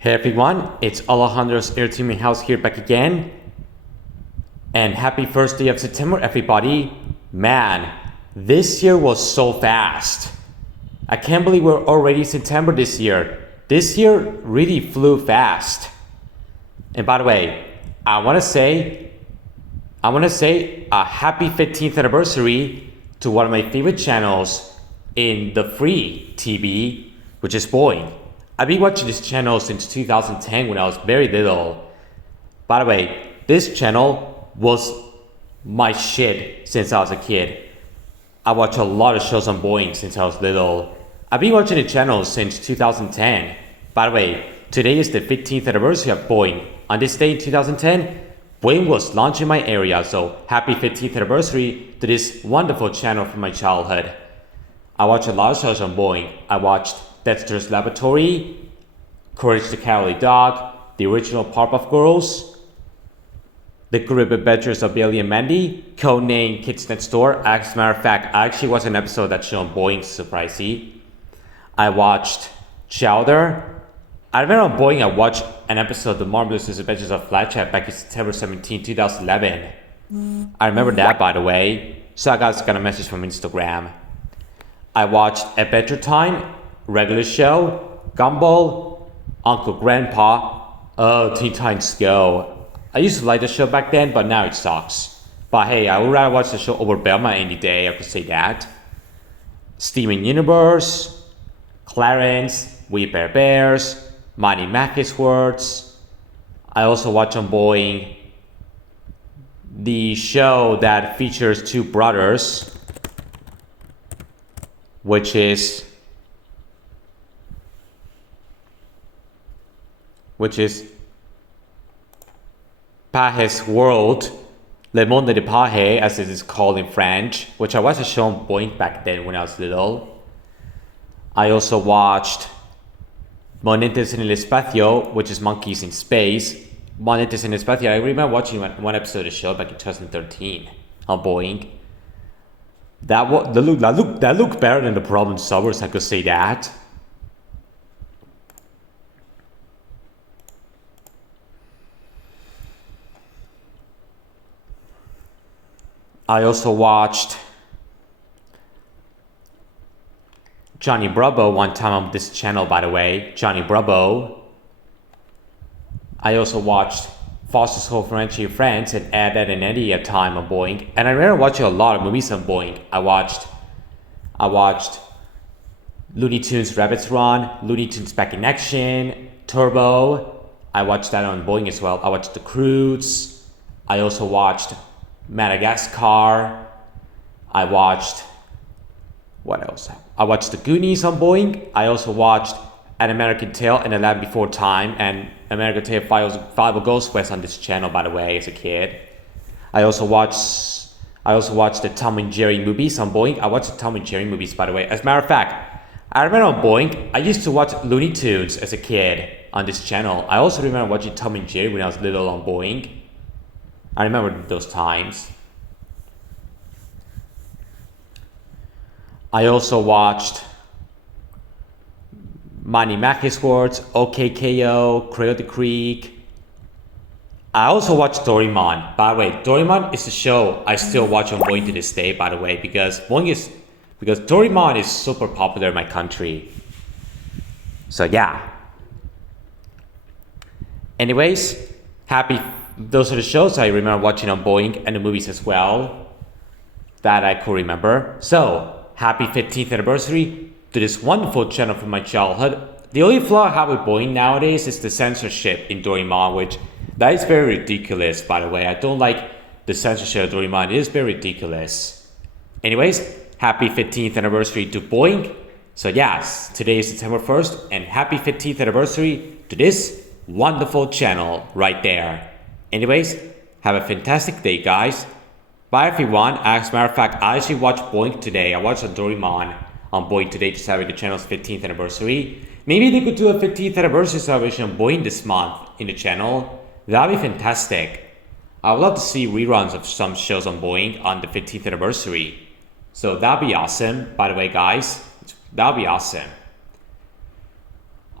Hey everyone, it's Alejandro's Entertainment House here back again. And happy first day of September, everybody. Man, this year was so fast. I can't believe we're already September this year. This year really flew fast. And by the way, I want to say a happy 15th anniversary to one of my favorite channels in the free TV, which is Boing. I've been watching this channel since 2010 when I was very little. By the way, this channel was my shit since I was a kid. I watched a lot of shows on Boing since I was little. I've been watching the channel since 2010. By the way, today is the 15th anniversary of Boing. On this day in 2010, Boing was launched in my area, so happy 15th anniversary to this wonderful channel from my childhood. I watched a lot of shows on Boing. I watched Dexter's Laboratory, Courage the Cowardly Dog, the original Powerpuff Girls, The Grim Adventures of Billy and Mandy, codenamed Kids Next Door. As a matter of fact, I actually watched an episode that's shown on Boing, surprisingly. I watched Chowder. I remember on Boing I watched an episode of The Marvelous Adventures of Flatchat back in September 17, 2011. I remember that, by the way. So I got a message from Instagram. I watched Adventure Time, Regular Show, Gumball, Uncle Grandpa, Teen Titans Go. I used to like the show back then, but now it sucks. But hey, I would rather watch the show over Belma any day, I could say that. Steven Universe, Clarence, We Bear Bears, Mighty Mackey's Words. I also watch on Boing the show that features two brothers, which is Page's World, Le Monde de Page, as it is called in French, which I watched a show on Boing back then when I was little. I also watched Monetes en el Espacio, which is Monkeys in Space. Monetes en el Espacio, I remember watching one episode of the show back in 2013 on Boing. That looked better than the Problem Solvers, I could say that. I also watched Johnny Bravo one time on this channel, by the way. Johnny Bravo. I also watched Foster's Home for Entry Friends and Ed, Edd and Eddy at time on Boing. And I remember watching a lot of movies on Boing. I watched Looney Tunes Rabbit's Run, Looney Tunes Back in Action, Turbo. I watched that on Boing as well. I watched The Croods. I also watched Madagascar. I watched, what else? I watched The Goonies on Boing. I also watched An American Tale and The Land Before Time and American Tale Five Ghost West on this channel, by the way, as a kid. I also watched the Tom and Jerry movies on Boing. I watched the Tom and Jerry movies, by the way. As a matter of fact, I remember on Boing, I used to watch Looney Tunes as a kid on this channel. I also remember watching Tom and Jerry when I was little on Boing. I remember those times. I also watched Manny Mackey's Words, OKKO, Cradle to Creek. I also watched Doraemon. By the way, Doraemon is a show I still watch on Boing to this day, by the way, because Doraemon is super popular in my country. So yeah. Anyways, those are the shows I remember watching on Boing and the movies as well that I could remember. So, happy 15th anniversary to this wonderful channel from my childhood. The only flaw I have with Boing nowadays is the censorship in Doraemon, which that is very ridiculous, by the way. I don't like the censorship of Doraemon. It is very ridiculous. Anyways, happy 15th anniversary to Boing. So yes, today is September 1st and happy 15th anniversary to this wonderful channel right there. Anyways, have a fantastic day, guys. Bye, everyone. As a matter of fact, I actually watched Boing today. I watched Doraemon on Boing today to celebrate the channel's 15th anniversary. Maybe they could do a 15th anniversary celebration on Boing this month in the channel. That'd be fantastic. I would love to see reruns of some shows on Boing on the 15th anniversary. So that'd be awesome, by the way, guys. That'd be awesome.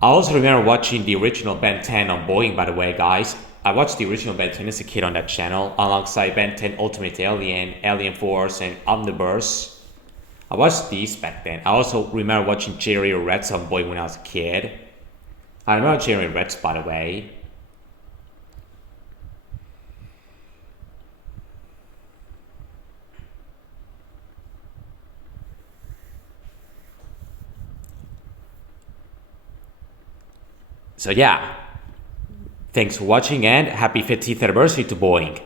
I also remember watching the original Ben 10 on Boing, by the way, guys. I watched the original Ben 10 as a kid on that channel, alongside Ben 10 Ultimate Alien, Alien Force, and Omniverse. I watched these back then. I also remember watching Jerry Reds on Boing when I was a kid. I remember Jerry Reds, by the way. So yeah, thanks for watching and happy 50th anniversary to Boing.